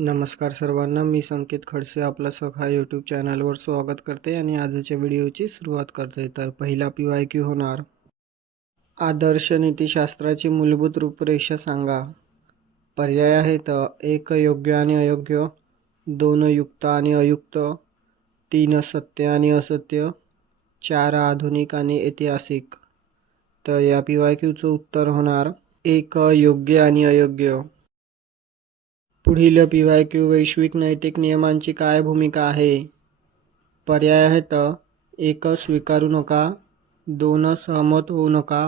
नमस्कार सर्वांना मी संकेत खडसे आपला सखा यूट्यूब चॅनलवर स्वागत करते आणि आजच्या व्हिडिओची सुरुवात करते. तर पहिला पी वाय क्यू होणार. आदर्श नीतिशास्त्राची मूलभूत रूपरेषा सांगा. पर्याय आहेत एक योग्य आणि अयोग्य दोन युक्त आणि अयुक्त तीन सत्य आणि असत्य चार आधुनिक आणि ऐतिहासिक. तर या पी वाय क्यूचं उत्तर होणार एक योग्य आणि अयोग्य. पुढील पी वाय क्यू वैश्विक नैतिक नियमांची काय भूमिका आहे? पर्याय आहेत एक स्वीकारू नका. दोन सहमत होऊ नका.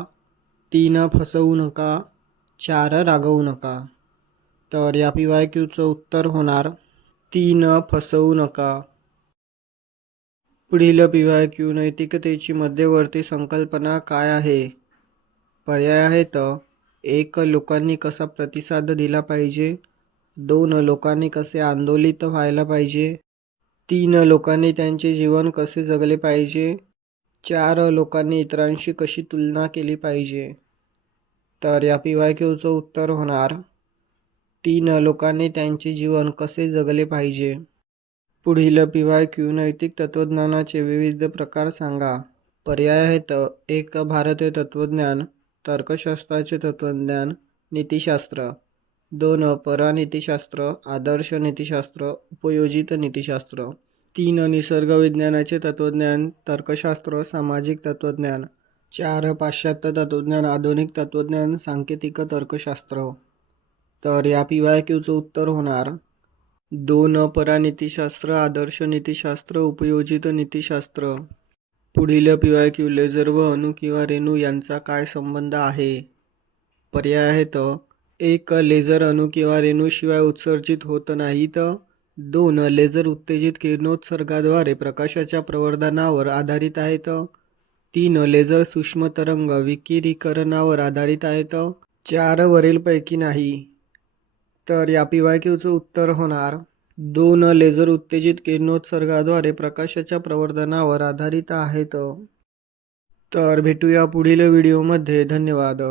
तीन फसवू नका. चार रागवू नका. तर या पी वाय क्यूचं उत्तर होणार तीन फसवू नका. पुढील पी वाय क्यू नैतिकतेची मध्यवर्ती संकल्पना काय आहे? पर्याय आहेत एक लोकांनी कसा प्रतिसाद दिला पाहिजे? दोन लोकांनी कसे आंदोलित व्हायला पाहिजे? तीन लोकांनी त्यांचे जीवन कसे जगले पाहिजे? चार लोकांनी इतरांशी कशी तुलना केली पाहिजे? तर या पी वाय क्यूचं उत्तर होणार. तीन लोकांनी त्यांचे जीवन कसे जगले पाहिजे? पुढील पी वाय क्यू नैतिक तत्त्वज्ञानाचे विविध प्रकार सांगा. पर्याय आहेत. एक भारतीय तत्त्वज्ञान तर्कशास्त्राचे तत्त्वज्ञान नीतिशास्त्र. दोन परानीतिशास्त्र आदर्श नीतिशास्त्र उपयोजित नीतिशास्त्र. तीन निसर्गविज्ञानाचे तत्त्वज्ञान तर्कशास्त्र सामाजिक तत्त्वज्ञान. चार पाश्चात्य तत्त्वज्ञान आधुनिक तत्त्वज्ञान सांकेतिक तर्कशास्त्र. तर या पी वाय क्यूचं उत्तर होणार. दोन परानीतिशास्त्र आदर्श नीतिशास्त्र उपयोजित नीतिशास्त्र. पुढील पी वाय क्यू लेझर व अणू किंवा रेणू यांचा काय संबंध आहे? पर्याय आहेत. एक लेझर अणू किंवा रेणूशिवाय उत्सर्जित होत नाहीत दोन लेझर उत्तेजित किरणोत्सर्गाद्वारे प्रकाशाच्या प्रवर्धनावर आधारित आहेत. तीन लेझर सूक्ष्म तरंग विकिरीकरणावर आधारित आहेत. चार वरीलपैकी नाही. तर या पी वाय क्यूचं उत्तर होणार. दोन लेझर उत्तेजित किरणोत्सर्गाद्वारे प्रकाशाच्या प्रवर्धनावर आधारित आहेत. तर भेटूया पुढील व्हिडिओमध्ये. धन्यवाद.